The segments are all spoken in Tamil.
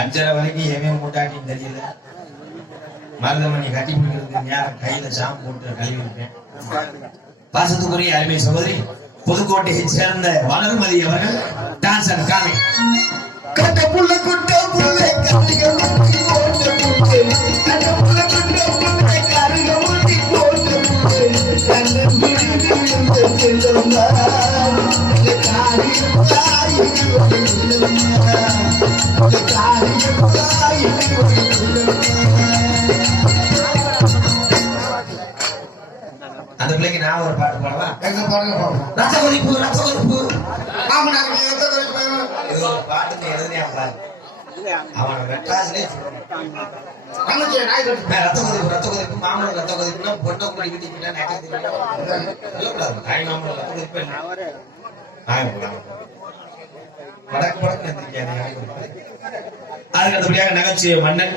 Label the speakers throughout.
Speaker 1: அஞ்சரை வரைக்கும் எவன் மூட்டாட்டின்னு தெரியல. மருதமணி கட்டி பிடிக்கிறதுக்கு நேரம் கையில ஷாம்பு போட்டு கழுவி விட்டேன். பாசத்துக்குரிய அருமை சகோதரி புதுக்கோட்டையை சேர்ந்த வளர்மதி அவர்கள் டான்சர் காலை.
Speaker 2: கட்ட புள்ள குட்ட புள்ள கருக கட்ட புள்ள குட்ட புள்ள பாப்போம்
Speaker 1: ரச கொதிப்பு இது ஒரு பாட்டுக்கு அவன் ரத்த கொதிப்பு ரத்த கொதிப்பு ரத்த கொதிப்புனா பொட்டை வீட்டுக்கு சொல்லக்கூடாது. தாய் ரத்த கொதிப்பு வடக்கு வடக்கு நகைச்சுவை மன்னன்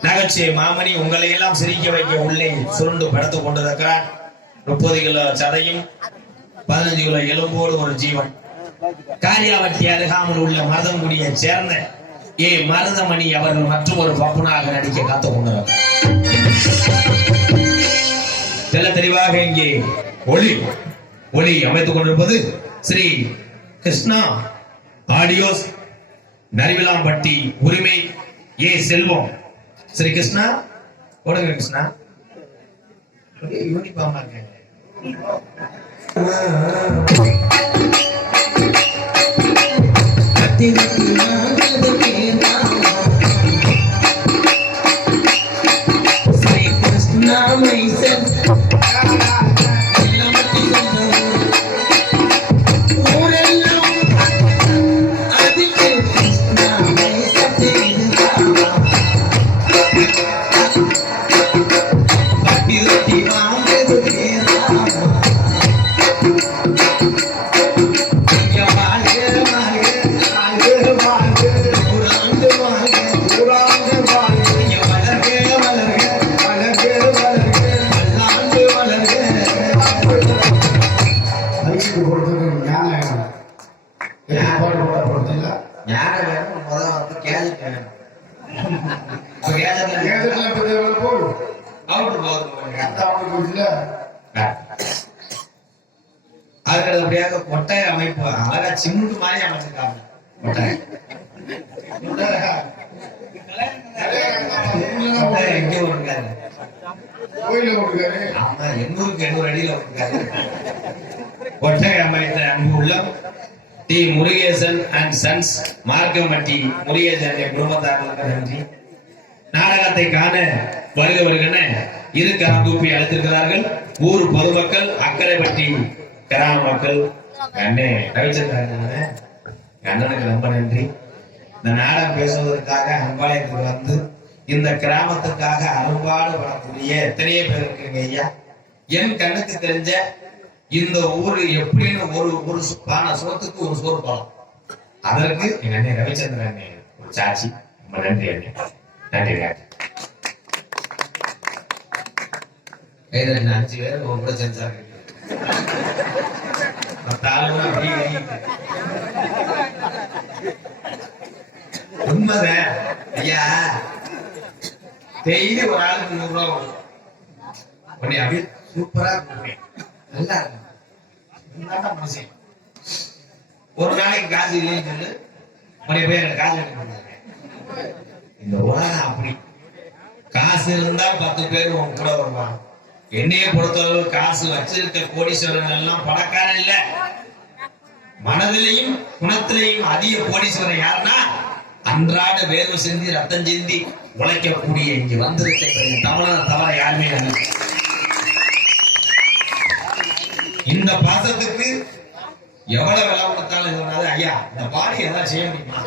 Speaker 1: நகைச்சுவை மாமணி உங்களை எல்லாம் சிரிக்க வைக்க உள்ளே சுருண்டு படுத்துக் கொண்டிருக்கிறார் முப்பது கிலோ சதையும் பதினஞ்சு கிலோ எலும்போடு ஒரு ஜீவன். காரியாவட்டி அருகாமல் உள்ள மருதங்குடியை சேர்ந்த ஏ மருதமணி அவர்கள் மற்றும் ஒரு பப்புனாக நடிக்க காத்துக் கொண்டிருக்கிறார் தெல்ல தெளிவாக இங்கே ஒளி ஒளி அமைத்துக் கொண்டிருப்பது ஸ்ரீ கிருஷ்ணா ஆடியோஸ் நரிவிலாம்பட்டி உரிமை ஏ செல்வம். ஸ்ரீ கிருஷ்ணா போடுங்க கிருஷ்ணா. யூனிஃபார்மா இருக்காங்க
Speaker 2: Uh-huh.
Speaker 1: அதுக்கு அடுத்தபடியாக கொட்டாய் அமைப்பு அழகா சிமெண்ட் மாதிரி அமைச்சிருக்காங்க. கொட்டாய் எங்கே இருக்காரு?
Speaker 2: கோயில கொடுக்காரு
Speaker 1: ஆமா எண்ணூறுக்கு எண்ணூறு அடியில இருக்காரு கொட்டாய் அமைத்த அன்பு உள்ளம் T. Murugesan and sons Markampatti Murugesan குடும்பத்தார்களுக்கு நன்றி. நாடகத்தை காண வருக வருகன இரு கரம் தூப்பி அழைத்திருக்கிறார்கள். ஊர் பொதுமக்கள் அக்கரைப்பட்டி கிராம மக்கள். அண்ணே ரவிச்சந்திரன் அண்ணனுக்கு ரொம்ப நன்றி. இந்த நாடம் பேசுவதற்காக அன்பாளையத்துக்கு வந்து இந்த கிராமத்துக்காக அரும்பாடு வரக்கூடிய எத்தனையோ பேர் இருக்குங்க ஐயா. என் கண்ணுக்கு தெரிஞ்ச இந்த ஊரு எப்படின்னு ஒரு ஒரு சு- பானை சோத்துக்கு ஒரு சோறு பழம் அதற்கு எங்க அண்ணன் ரவிச்சந்திரன் அண்ணே ஒரு சாட்சி. ரொம்ப நன்றி அண்ணே. நன்றி நன்றி. கைது அஞ்சு பேர் உங்க கூட செஞ்சாங்க உண்மைதான். ஐயா டெய்லி ஒரு ஆளுக்கு நூறு ரூபா வரும். உடனே அப்படியே சூப்பரா இருக்கும் நல்லா இருக்கும் இதுதான்டா ஒரு நாளைக்கு காசு இல்லைன்னு சொல்லு. உடனே போய் எனக்கு காசு எடுக்க இந்த உலகம் அப்படி. காசு இருந்தா பத்து பேர் உன் கூட வருவான் என்னைய பொறுத்தளவு காசு வச்சிருக்க கோடீஸ்வரன் எல்லாம் பணக்காரன் இல்ல. மனதிலையும் குணத்திலையும் அதிக கோடீஸ்வரன் யாருன்னா அன்றாட வேர்வு செஞ்சு ரத்தம் செஞ்சு உழைக்கக்கூடிய இங்க வந்திருக்க தமிழனை தவிர யாருமே இல்லை. இந்த பாசத்துக்கு எவ்வளவு விலை கொடுத்தாலும் இது பண்ணாது ஐயா இந்த பாடி ஏதாவது செய்ய முடியுமா?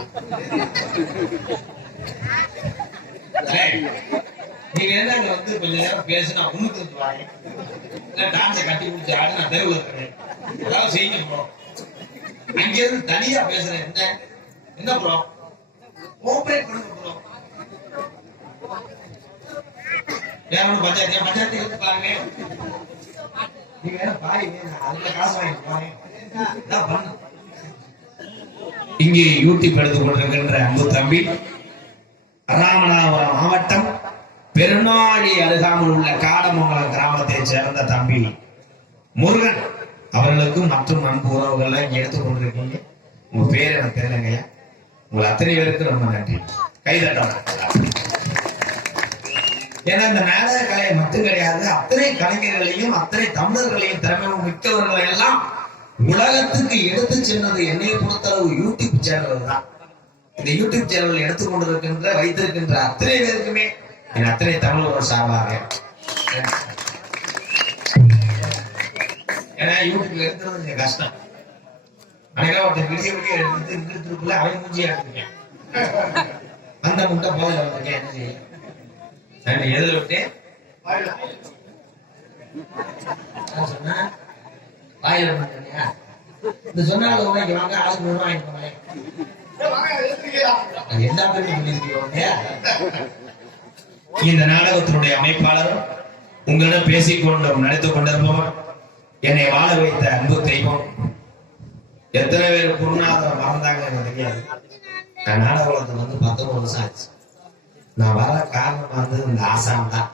Speaker 1: ஏய், நீங்க வந்து கொஞ்ச நேரம் பேசினா உண்மைக்கு வாங்க இல்ல டான்ஸை கட்டி பிடிச்சி ஆடு நான் தெருவு இருக்கிறேன். ஏதாவது செய்யுங்க ப்ரோ அங்க இருந்து தனியா பேசுறேன். என்ன? என்ன ப்ரோ கோஆபரேட் பண்ணுங்க ப்ரோ வேற ஒன்றும் பஞ்சாயத்து என் பஞ்சாயத்து எடுத்துக்கலாங்க நீங்க வேற பாருங்க அதுல காசு வாங்கி பாருங்க பண்ணு. இங்கே யூடியூப் எடுத்துக் கொண்டிருக்கின்ற அன்பு தம்பி ராமன அருகாமல் உள்ள காடமங்கலம் கிராமத்தை சேர்ந்த தம்பி முருகன். அவர்களுக்கும் மற்றும் அன்பு உறவுகள்லாம் எடுத்துக்கொண்டிருக்கீங்க உங்க பேர் எனக்கு தெரியலங்கய்யா உங்களை அத்தனை பேருக்கு ரொம்ப நன்றி. கைதட்டம் ஏன்னா இந்த நாடக கலை மட்டும் கிடையாது. அத்தனை கலைஞர்களையும் அத்தனை தமிழர்களையும் திறமை மிக்கவர்களை எல்லாம் உலகத்துக்கு எடுத்து சென்றது என்னை பொறுத்தளவு யூடியூப் சேனல் தான். இந்த யூடியூப் சேனல் எடுத்துக்கொண்டிருக்கின்ற வைத்திருக்கின்ற அத்தனை பேருக்குமே என் அத்தனை தமிழ் ஒரு சார்பாக ஏன்னா யூடியூப்ல எடுக்கிறது கொஞ்சம் கஷ்டம். அன்னைக்கு ஒருத்தர் விடிய விடிய எடுத்து இருக்கிறதுக்குள்ள அவன் மூஞ்சியா எடுத்துருக்கேன் அந்த முட்டை போதில் வந்திருக்கேன் என்ன செய்ய? நான் எதில் விட்டேன். நான் வாயில மாட்டேனியா இந்த சொன்னாலும் வாங்கி வாங்க ஆளுக்கு நூறு வாங்கிட்டு போனேன் அது எல்லா பேரும் சொல்லியிருக்கீங்க இந்த நாடகத்தினுடைய அமைப்பாளரும் உங்களிடம் பேசிக்கொண்டும் நடித்துக் கொண்டிருப்பவர் என்னை வாழ வைத்த அன்பு தெய்வம். எத்தனை பேர் குருநாதர் மறந்தாங்க எனக்கு தெரியாது. நான் நாடக வந்து பத்தொன்பது வருஷம் ஆச்சு. நான் வர காரணமா இருந்தது இந்த ஆசாம் தான்.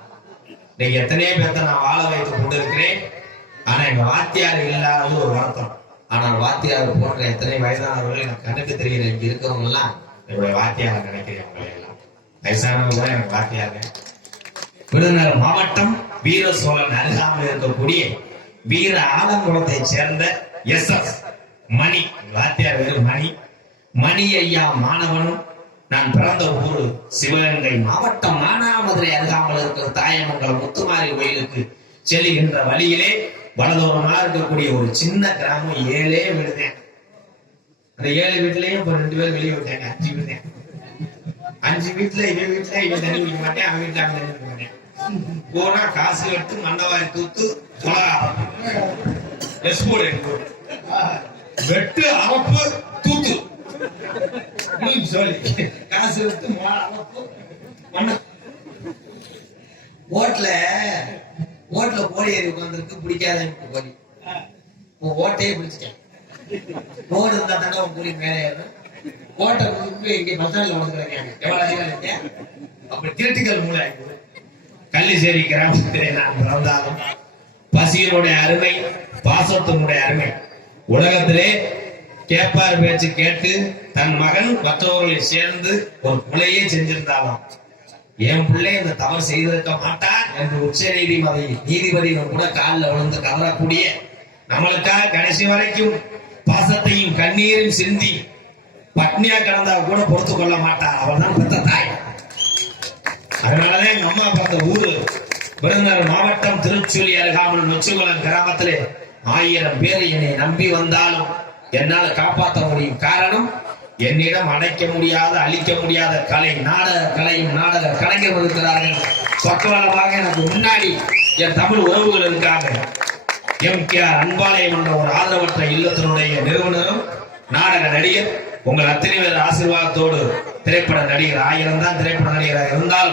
Speaker 1: நீங்க எத்தனையோ பேர்த்த நான் வாழ வைத்து கொண்டிருக்கிறேன். ஆனா எங்க வாத்தியார் இல்லாதது ஒரு வருத்தம். ஆனால் வாத்தியார் போன்ற எத்தனை வயதானவர்கள் எனக்கு கண்ணுக்கு தெரிகிற இங்க இருக்கவங்க எல்லாம் என்னுடைய வாத்தியார நினைக்கிறேன். உங்களை வயசானவங்க கூட எனக்கு விருதுநகர் மாவட்டம் வீர சோழன் அருகாமல் இருக்கக்கூடிய வீர ஆலங்குளத்தை சேர்ந்த எஸ் எஸ் மணி. வாத்தியார் பேரு மணி. மணி ஐயா மாணவனும் நான் பிறந்த ஊர் சிவகங்கை மாவட்டம் மானாமதுரை அருகாமல் இருக்கிற தாயமங்கலம் முத்துமாரி கோயிலுக்கு செல்லுகின்ற வழியிலே வலதோரமா இருக்கக்கூடிய ஒரு சின்ன கிராமம் ஏழே விடுதேன். அந்த ஏழு வீட்டுலயும் இப்ப ரெண்டு பேரும் வெளியே விட்டாங்க அஞ்சு விழுந்தேன் அஞ்சு வீட்டுல இவன் வீட்டுல இவன் தண்ணி குடிக்க மாட்டேன் அவன் வீட்டுல அவன் தண்ணி குடிக்க மாட்டேன். போனா காசு எடுத்து மண்டவாரி தூத்து எஸ் போடு. வெட்டு அரப்பு தூத்து. சொல்லி. காசு எடுத்து மொளகா ஓட்டுல ஓட்டுல கோழி ஏறி உட்காந்துருக்கு பிடிக்காத எனக்கு கோழி. ஓட்டையே பிடிச்சிட்டேன். ஓடு இருந்தா தானே உன் கோழி மேலே ஏறும். ஓட்டை பிடிச்சி இங்கே மசாலில் வந்துக்கிறாங்க எவ்வளவு அதிகாரி அப்ப திருட்டுகள் கிரிட்டிக்கல் மூளை ஆகிடுது கள்ளிசேரி கிராமத்திலே நான் பிறந்தாலும் பசியினுடைய அருமை பாசத்தினுடைய அருமை. உலகத்திலே கேப்பார் பேச்சு கேட்டு தன் மகன் மற்றவர்களை சேர்ந்து ஒரு பிள்ளையே செஞ்சிருந்தாலும். என் பிள்ளை இந்த தவறு செய்திருக்க மாட்டான் என்று உச்ச நீதிபதி நீதிபதியிடம் கூட காலில் விழுந்து கவரக்கூடிய நம்மளுக்காக கடைசி வரைக்கும் பாசத்தையும் கண்ணீரும் சிந்தி பட்னியா கிடந்தா கூட பொறுத்து கொள்ள மாட்டார் அவள் தான் பெத்த தாய். அதனாலதான் எங்க அம்மா பிறந்த ஊரு விருதுநகர் மாவட்டம் திருச்சூலி அருகாமல் நொச்சிகுளம் கிராமத்திலே ஆயிரம் பேர் என்னை நம்பி வந்தாலும் என்னால காப்பாற்ற முடியும். காரணம் என்னிடம் அடைக்க முடியாத அழிக்க முடியாத கலை நாடக கலையும் நாடக கலைஞர் இருக்கிறார்கள் பக்கவளமாக எனக்கு முன்னாடி என் தமிழ் உறவுகள் இருக்காங்க. எம் கே ஆர் அன்பாலயம் என்ற ஒரு ஆதரவற்ற இல்லத்தினுடைய நிறுவனரும் நாடக நடிகர் உங்கள் அத்தனை பேர் ஆசீர்வாதத்தோடு திரைப்பட நடிகர் ஆயிரம் தான் திரைப்பட நடிகராக இருந்தால்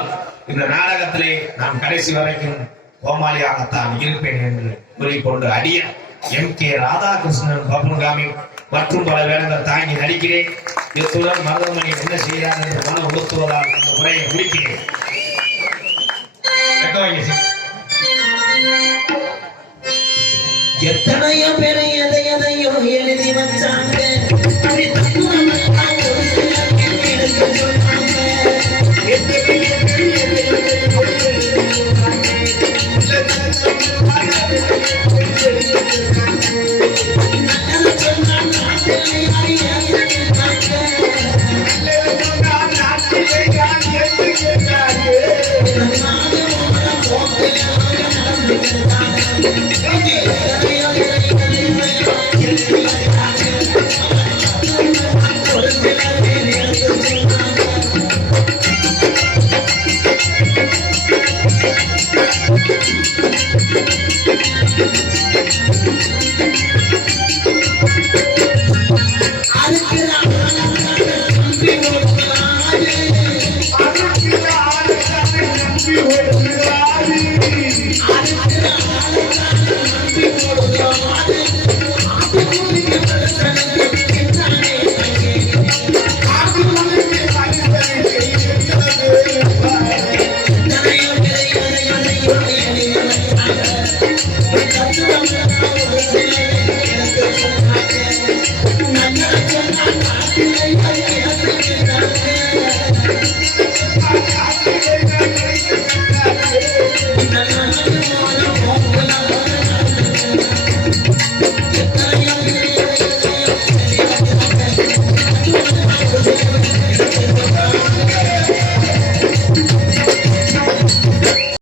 Speaker 1: இந்த நாடகத்திலே நான் கடைசி வரைக்கும் கோமாளியாகத்தான் இருப்பேன் என்று கூறிக்கொண்டு அடிய எம் கே ராதாகிருஷ்ணன் பபுன்காமி மற்றும் பல வேடங்கள் தாங்கி நடிக்கிறேன். இத்துடன் மருதமணி என்ன செய்கிறார் என்று மன உறுத்துவதால் இந்த உரையை முடிக்கிறேன்.
Speaker 2: எத்தனையோ பெரிய எதையோ எழுதி